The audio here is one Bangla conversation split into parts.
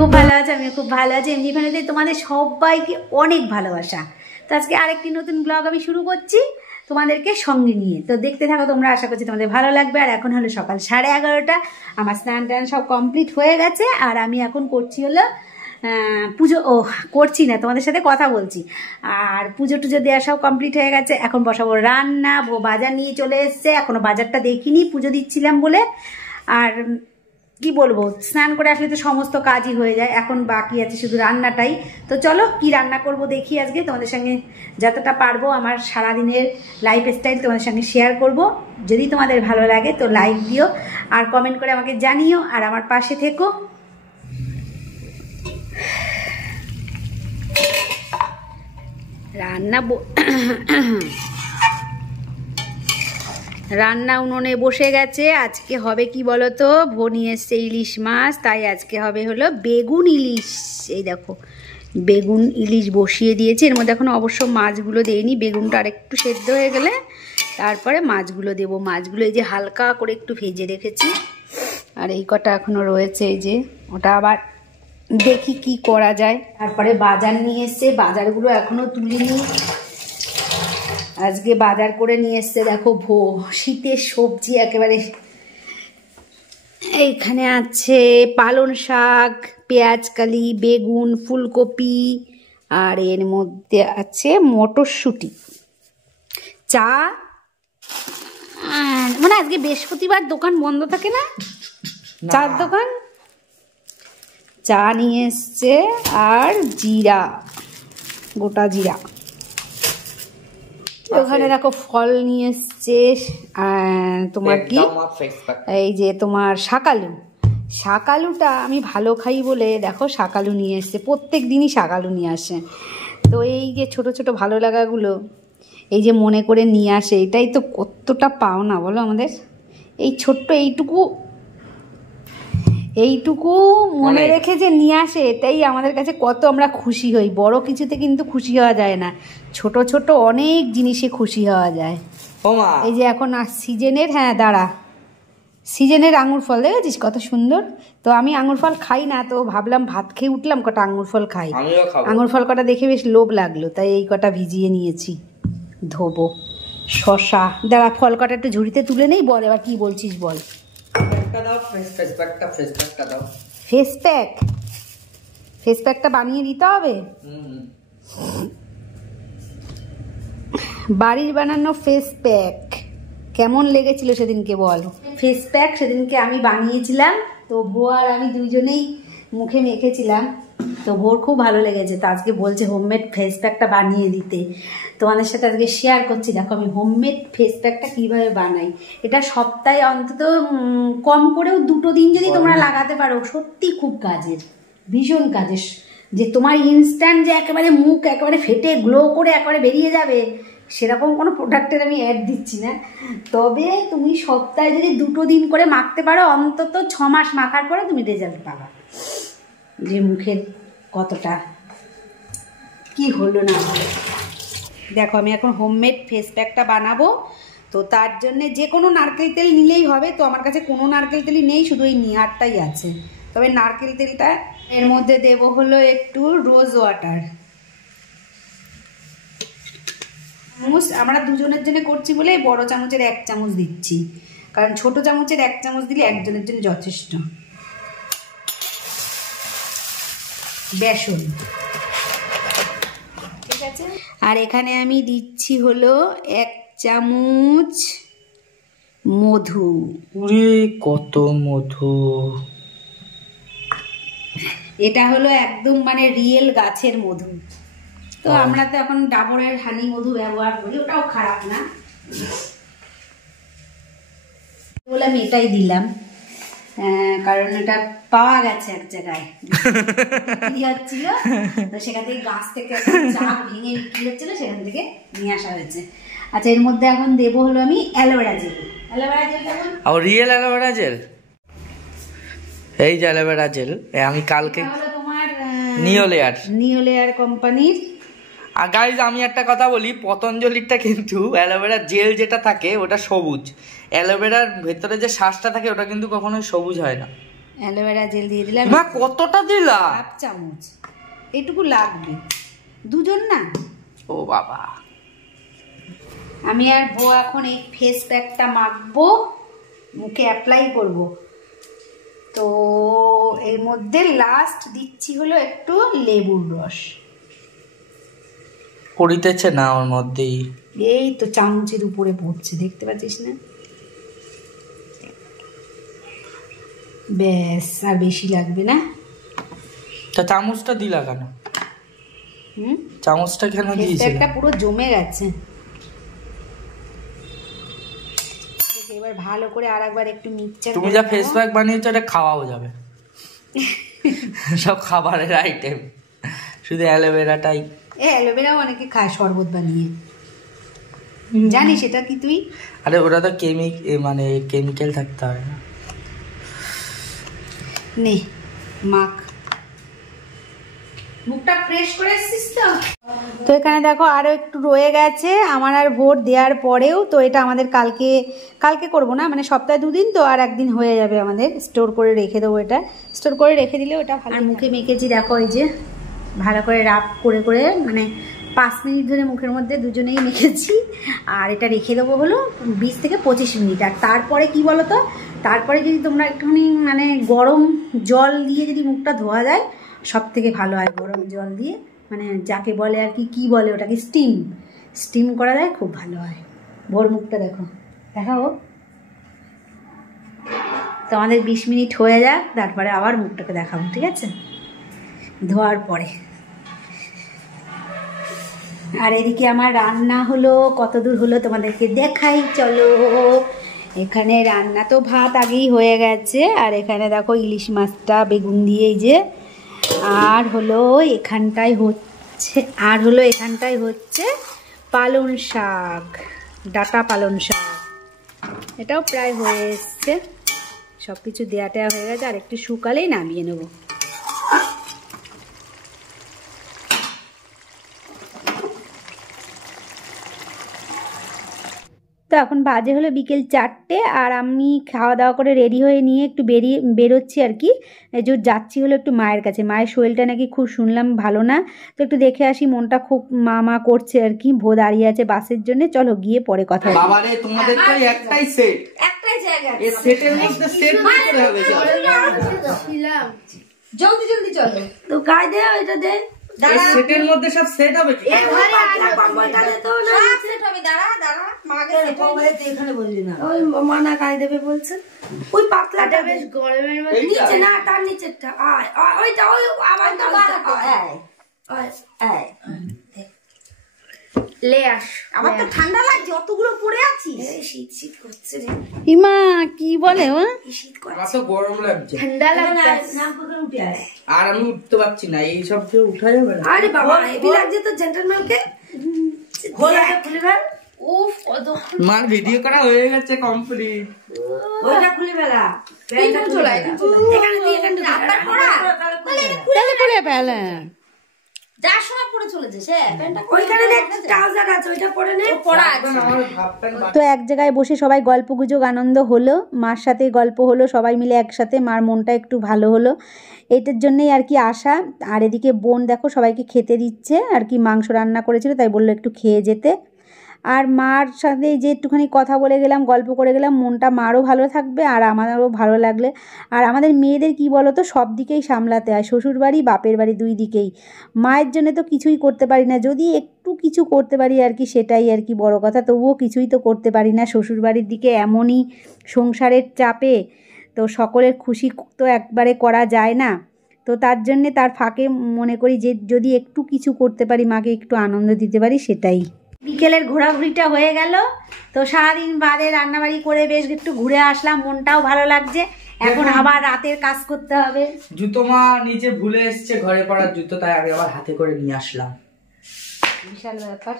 খুব ভালো আছি, আমি খুব ভালো আছি। এমনি ফ্যামিলিতে তোমাদের সবাইকে অনেক ভালোবাসা। তো আজকে আরেকটি নতুন ব্লগ আমি শুরু করছি তোমাদেরকে সঙ্গে নিয়ে। তো দেখতে থাকো তোমরা, আশা করছি তোমাদের ভালো লাগবে। আর এখন হলো সকাল 11:30, আমার স্নান টান সব কমপ্লিট হয়ে গেছে। আর আমি এখন করছি হলো পুজো। করছি না, তোমাদের সাথে কথা বলছি। আর পুজো টুজো দেওয়া সব কমপ্লিট হয়ে গেছে। এখন বসাবো রান্না। বাজার নিয়ে চলে এসছে, এখনো বাজারটা দেখিনি, পুজো দিচ্ছিলাম বলে। আর কি বলবো, স্নান করে আসলে তো সমস্ত কাজই হয়ে যায়, এখন বাকি আছে শুধু রান্নাটাই। তো চলো কি রান্না করব দেখি আজকে। তোমাদের সঙ্গে যতটা পারবো আমার সারাদিনের লাইফ স্টাইল তোমাদের সঙ্গে শেয়ার করব। যদি তোমাদের ভালো লাগে তো লাইক দিও আর কমেন্ট করে আমাকে জানিও, আর আমার পাশে থেকো। রান্না উনুনে বসে গেছে। আজকে হবে কি বলতো, ভনি এসছে ইলিশ মাছ, তাই আজকে হবে হলো বেগুন ইলিশ। এই দেখো বেগুন ইলিশ বসিয়ে দিয়েছি। এর মধ্যে এখন অবশ্য মাছগুলো দেইনি, বেগুনটা আরেকটু সেদ্ধ হয়ে গেলে তারপরে মাছগুলো দেবো। মাছগুলো এই যে হালকা করে একটু ভেজে রেখেছি, আর এই কটা এখনো রয়েছে, এই যে ওটা আবার দেখি কি করা যায়। তারপরে বাজার নিয়ে এসছে, বাজারগুলো এখনো তুলিনি। আজকে বাজার করে নিয়ে এসছে দেখো শীতের সবজি একেবারে। এইখানে আছে পালং শাক, পেঁয়াজকালি, বেগুন, ফুলকপি, আর এর মধ্যে আছে মটরশুঁটি, চা। মানে আজকে বৃহস্পতিবার দোকান বন্ধ থাকে না, চার দোকান। চা নিয়ে এসছে আর জিরা, গোটা জিরা। ওখানে দেখো ফল নিয়ে এসছে, তোমার কি এই যে তোমার শাকালু। শাকালুটা আমি ভালো খাই বলে দেখো শাকালু নিয়ে এসছে, প্রত্যেক দিনই শাকালু নিয়ে আসে। তো এই যে ছোট ছোট ভালো লাগাগুলো এই যে মনে করে নিয়ে আসে, এটাই তো কতটা পাও না বলো আমাদের। এই ছোট্ট এইটুকু মনে রেখে যে নিয়ে আসে, এটাই আমাদের কাছে কত আমরা খুশি হই। বড় কিছুতে কিন্তু খুশি হওয়া যায় না, ছোট ছোট অনেক জিনিসে খুশি হওয়া যায়। এই যে এখন সিজনের, হ্যাঁ দাঁড়া, সিজনের আঙুর ফল দেখেছিস কত সুন্দর। তো আমি আঙুর ফল খাই না, তো ভাবলাম ভাত খেয়ে উঠলাম কটা আঙুর ফল খাই। আঙুর ফল কটা দেখে বেশ লোভ লাগলো, তাই এই কটা ভিজিয়ে নিয়েছি, ধোবো। শশা, দাঁড়া ফল কটা একটু ঝুড়িতে তুলে নেই। বল এবার কি বলছিস বল। ফেস প্যাকটা বানিয়ে দিতে হবে। বাড়ির বানানো ফেস প্যাক কেমন লেগেছিল সেদিনকে বল। ফেস প্যাক সেদিনকে আমি বানিয়েছিলাম, তো বউ আর আমি দুইজনেই মুখে মেখেছিলাম, তো ভোর খুব ভালো লেগেছে। তো আজকে বলছে হোমমেড ফেস প্যাকটা বানিয়ে দিতে। তোমাদের সাথে আজকে শেয়ার করছি, দেখো আমি হোমমেড ফেস প্যাকটা কীভাবে বানাই। এটা সপ্তাহে অন্তত কম করেও 2 দিন যদি তোমরা লাগাতে পারো, সত্যি খুব কাজের, ভীষণ কাজের। যে তোমার ইনস্ট্যান্ট যে একেবারে মুখ একেবারে ফেটে গ্লো করে একেবারে বেরিয়ে যাবে, সেরকম কোনো প্রোডাক্টের আমি অ্যাড দিচ্ছি না। তবে তুমি সপ্তাহে যদি 2 দিন করে মাখতে পারো, অন্তত 6 মাস মাখার পরে তুমি রেজাল্ট পাবা, যে মুখের কতটা কি হলো না হলো। দেখো আমি এখন হোমমেড ফেস প্যাকটা বানাবো, তো তার জন্যে যে কোনো নারকেল তেল নিলেই হবে। তো আমার কাছে কোনো নারকেল তেলই নেই, শুধু এই নিহারটাই আছে। তবে নারকেল তেলটা এর মধ্যে দেবো হলো একটু রোজ ওয়াটার। আমরা দুজনের জন্য করছি বলে বড় চামচের 1 চামচ দিচ্ছি, কারণ ছোট চামচের 1 চামচ দিলে একজনের জন্য যথেষ্ট। বেসন, ঠিক আছে। আর এখানে আমি দিচ্ছি হলো 1 চামচ মধু। কত মধু! এটা হলো একদম মানে রিয়েল গাছের মধু। তো আমরা তো এখন ডাবরের হানি মধু ব্যবহার করি, ওটাও খারাপ না বলে আমি এটাই দিলাম, কারণ এটা পাওয়া গেছে এক জায়গায় হচ্ছিল, তো সেখান থেকে গাছ থেকে চাক ভেঙে বিক্রি হচ্ছিল, সেখান থেকে নিয়ে আসা হয়েছে। আচ্ছা এর মধ্যে এখন দেবো হলো আমি অ্যালোভেরা জেল। অ্যালোভেরা জেলটা রিয়েল অ্যালোভেরা জেল, এই যে অ্যালোভেরা জেল আমি কালকে তোমার নিওলেয়ার কোম্পানির। আর গাইজ আমি একটা কথা বলি, পতঞ্জলিরটা কিন্তু অ্যালোভেরা জেল যেটা থাকে ওটা সবুজ, অ্যালোভেরার ভেতরে যে শ্বাসটা থাকে ওটা কিন্তু কখনোই সবুজ হয় না। অ্যালোভেরা জেল দিয়ে দিলাম। মা কতটা দিলা? 1 চামচ, এইটুকু লাগবে, দুজন না। ও বাবা, আমি আর বউ এখন এই ফেস প্যাকটা মাখবো, মুখে অ্যাপ্লাই করব। তো এর মধ্যে লাস্ট দিচ্ছি হলো একটু লেবুর রস। পড়িতেছে না ওর মধ্যেই, এই তো চামচের উপরে পড়ছে, দেখতে পাচ্ছিস না? ব্যাস, আর বেশি লাগবে না। তা চামচটা দিলা কেন? চামচটা কেন দিয়েছিস? একটা পুরো জমে গেছে। এবার ভালো করে আরেকবার একটু মিক্সচার। তুমি যা ফেস প্যাক বানিয়েছো এটা খাওয়াও যাবে। সব খাবারের আইটেম, শুধু অ্যালোভেরাটাই। অ্যালোভেরাও অনেকে খায় শরবত বানিয়ে, জানিস এটা কি তুই? আরে ওটা তো মানে কেমিক্যাল থাকতে হয় না। নে মাখ, মুখটা ফ্রেশ করে এসেছিস তো? তো এখানে দেখো আরও একটু রয়ে গেছে আমার আর ভোট দেওয়ার পরেও। তো এটা আমাদের কালকে করবো না, মানে সপ্তাহে 2 দিন, তো আর একদিন হয়ে যাবে আমাদের। স্টোর করে রেখে দেবো, এটা স্টোর করে রেখে দিলে ওটা ভালো। আর মুখে মেখেছি দেখো, এই যে ভালো করে রাব করে করে, মানে 5 মিনিট ধরে মুখের মধ্যে দুজনেই মেখেছি। আর এটা রেখে দেবো হলো 20 থেকে 25 মিনিট। আর তারপরে কি বলো তো, তারপরে যদি তোমরা একটুখানি মানে গরম জল দিয়ে যদি মুখটা ধোয়া যায় সব থেকে ভালো হয়। গরম জল দিয়ে, মানে যাকে বলে আর কি বলে ওটাকে, স্টিম করা যায়, খুব ভালো হয়। ভোর মুখটা দেখো, দেখাও। তো আমাদের 20 মিনিট হয়ে যাক, তারপরে আবার মুখটাকে দেখাবো, ঠিক আছে, ধোয়ার পরে। আর এদিকে আমার রান্না হলো, কত দূর হলো তোমাদেরকে দেখাই, চলো। এখানে রান্না তো ভাত আগেই হয়ে গেছে, আর এখানে দেখো ইলিশ মাছটা বেগুন দিয়ে, এই যে। আর হলো এখানটায় হচ্ছে পালং শাক, ডাটা পালং শাক, এটাও প্রায় হয়ে এসছে। সব কিছু দেয়া টেয়া হয়ে গেছে, আর একটু শুকালেই নামিয়ে নেব। তো এখন বাজে হলো বিকেল 4টে, আর আমি খাওয়া দাওয়া করে রেডি হয়ে নিয়ে একটু বেরোচ্ছি আর কি। এই যে যাচ্ছি হলো একটু মায়ের কাছে, মায়ের শরীরটা নাকি খুব শুনলাম ভালো না, তো একটু দেখে আসি। মনটা খুব মা করছে আর কি। ভো দাঁড়িয়ে আছে বাসের জন্য, চলো গিয়ে পরে কথা বলি। বাবারে তোমাদের তো একটাই সেট, একটাই জায়গা, এই সেটের মধ্যে সেট করতে হবে। জলদি জলদি চলো, তো গায়ে দে, এটা দে। এই সেটের মধ্যে সব সেট হবে কি? এই পাতলা কম্বলটা দে তো, না সেট হবে। দাঁড়া মাকে সেট হবে, এখানে বললি না, ওই মানা গায়ে দেবে বলছে। ওই পাতলাটা বেশ গরমের মধ্যে, নিচে না, তার নিচেরটা। ওইটা ওই আবার লে আস। আমার তো ঠান্ডা লাগছে, অতগুলো পরে আছিস। শীত করছে রে। ইমা কি বলে, শীত করছে, এত গরম লাগছে, ঠান্ডা লাগছে না, করে উঠে আয়। আর আমি উঠতে পারছি না, এই সব যে উঠা যাবে না। আরে বাবা হেভি লাগছে তো, জেন্টলম্যানকে খোলাটা খুলে ফেল। উফ কত, মার ভিডিও করা হয়ে গেছে কমপ্লিট। ওইটা খুলে ফেলা, প্যান্টটা চলে এখানে দিয়ে, এখানে আপনার পড়া তাহলে খুলে ফেল। যার সময় পরে চলে যাচ্ছে, প্যান্টটা ওইখানে দেখ ট্রাউজার আছে, ওইটা পরে নে, পড়া আছে। তো এক জায়গায় বসে সবাই গল্পগুজব আনন্দ হলো, মার সাথে গল্প হলো, সবাই মিলে একসাথে। মার মনটা একটু ভালো হলো, এইটার জন্যই আর কি আসা। আর এদিকে বোন দেখো সবাইকে খেতে দিচ্ছে আর কি, মাংস রান্না করেছিল তাই বললো একটু খেয়ে যেতে। আর মার সাথে যে একটুখানি কথা বলে গেলাম, গল্প করে গেলাম, মনটা মারও ভালো থাকবে আর আমাদেরও ভালো লাগলে। আর আমাদের মেয়েদের কি বলো তো, সব দিকেই সামলাতে হয়, শ্বশুরবাড়ি বাপের বাড়ি দুই দিকেই। মায়ের জন্য তো কিছুই করতে পারি না, যদি একটু কিছু করতে পারি আর কি, সেটাই আর কি বড় কথা। তবুও কিছুই তো করতে পারি না, শ্বশুরবাড়ির দিকে এমনই সংসারের চাপে, তো সকলের খুশি তো একবারে করা যায় না। তো তার জন্যে তার ফাঁকে মনে করি যে যদি একটু কিছু করতে পারি, মাকে একটু আনন্দ দিতে পারি, সেটাই। বিকেলের ঘোরাঘুরিটা হয়ে গেল, তো সারাদিন বাদে রান্নাবাড়ি করে বেশ একটু ঘুরে আসলাম, মনটাও ভালো লাগছে। এখন আবার রাতের কাজ করতে হবে। জুতো মা নিচে ভুলে এসছে, ঘরে পড়ার জুতো, তাই আমি আবার হাতে করে নিয়ে আসলাম। বিশাল ব্যাপার।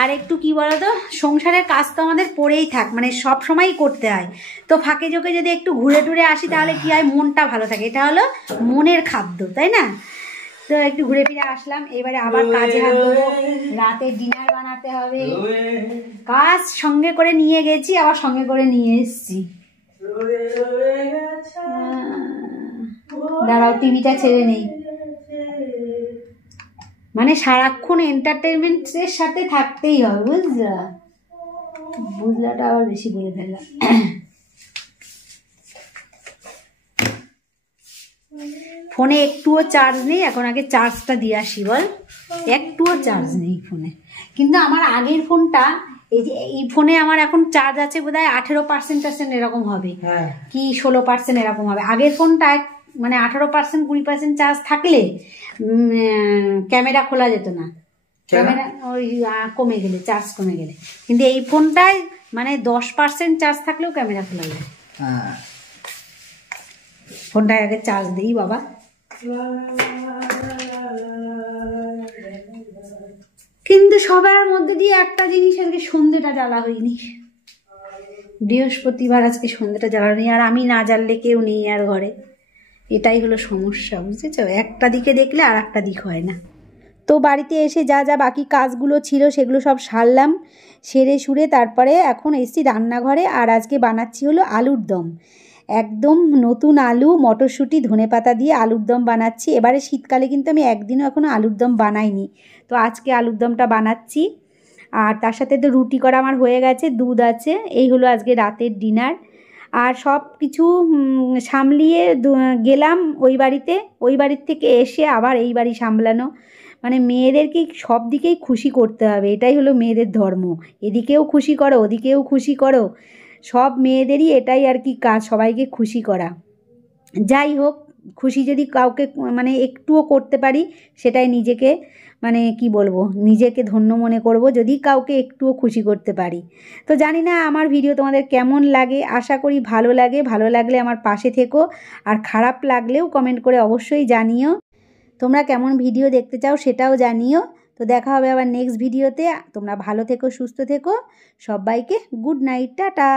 আর একটু কি বলতো, সংসারের কাজ তো আমাদের পড়েই থাক, মানে সব সময়ই করতে হয়। তো ফাঁকে জোকে যদি একটু ঘুরে টুরে আসি তাহলে কি হয়, মনটা ভালো থাকে। এটা হলো মনের খাদ্য, তাই না? তো একটু ঘুরে ফিরে আসলাম, এবারে আবার কাজে হাত দেবো, রাতে ডিনার বানাতে হবে। কাজ সঙ্গে করে নিয়ে গেছি, আবার সঙ্গে করে নিয়ে এসছি। দাঁড়াও, টিভিটা ছেড়ে নেই। মানে সারাক্ষণ এন্টারটেনমেন্টের সাথে থাকতেই হবে, বুঝলা? বুঝলাটা আবার বেশি বলে ফেললাম। ফোনে একটুও চার্জ নেই এখন, আগে চার্জটা দিয়ে আসি বল। একটুও চার্জ নেই ফোনে, কিন্তু আমার আগের ফোনটা, এই যে এই ফোনে আমার এখন চার্জ আছে বোধহয় 18% এরকম হবে, কি 16% এরকম হবে। আগের ফোনটা মানে 18% 20% চার্জ থাকলে ক্যামেরা খোলা যেত না, ক্যামেরা ওই কমে গেলে, চার্জ কমে গেলে। কিন্তু এই ফোনটায় মানে 10% চার্জ থাকলেও ক্যামেরা খোলা যায়। ফোনটায় আগে চার্জ দিই বাবা। কিন্তু সবার মধ্যে দিয়ে একটা জিনিস, আজকে সন্ধ্যেটা জ্বালা হয়নি। বৃহস্পতিবার, আজকে সন্ধ্যেটা জ্বালা নেই, আর আমি না জ্বাললে কেউ নেই আর ঘরে। এটাই হলো সমস্যা, বুঝেছো? একটা দিকে দেখলে আর একটা দিক হয় না। তো বাড়িতে এসে যা যা বাকি কাজগুলো ছিল সেগুলো সব সারলাম, সেরে সুরে তারপরে এখন এসছি রান্নাঘরে। আর আজকে বানাচ্ছি হলো আলুর দম, একদম নতুন আলু, মটরশুঁটি, ধনেপাতা দিয়ে আলুর দম বানাচ্ছি। এবারে শীতকালে কিন্তু আমি একদিনও এখনও আলুর দম বানাইনি, তো আজকে আলুর দমটা বানাচ্ছি। আর তার সাথে তো রুটি করা আমার হয়ে গেছে, দুধ আছে। এই হলো আজকে রাতের ডিনার। আর সব কিছু সামলিয়ে গেলাম ওই বাড়িতে, ওই বাড়ির থেকে এসে আবার এই বাড়ি সামলানো। মানে মেয়েদেরকে সব দিকেই খুশি করতে হবে, এটাই হলো মেয়েদের ধর্ম। এদিকেও খুশি করো, ওদিকেও খুশি করো, সব মেয়েদেরই এটাই আর কি কাজ, সবাইকে খুশি করা। যাই হোক, খুশি যদি কাউকে মানে একটুও করতে পারি, সেটাই নিজেকে মানে কি বলবো, নিজেকে ধন্য মনে করব যদি কাউকে একটুও খুশি করতে পারি। তো জানি না আমার ভিডিও তোমাদের কেমন লাগে, আশা করি ভালো লাগে। ভালো লাগলে আমার পাশে থেকো, আর খারাপ লাগলেও কমেন্ট করে অবশ্যই জানিও। তোমরা কেমন ভিডিও দেখতে চাও সেটাও জানিও। তো দেখা হবে আবার নেক্সট ভিডিওতে। তোমরা ভালো থেকো, সুস্থ থেকো, সবাইকে গুড নাইট, টাটা।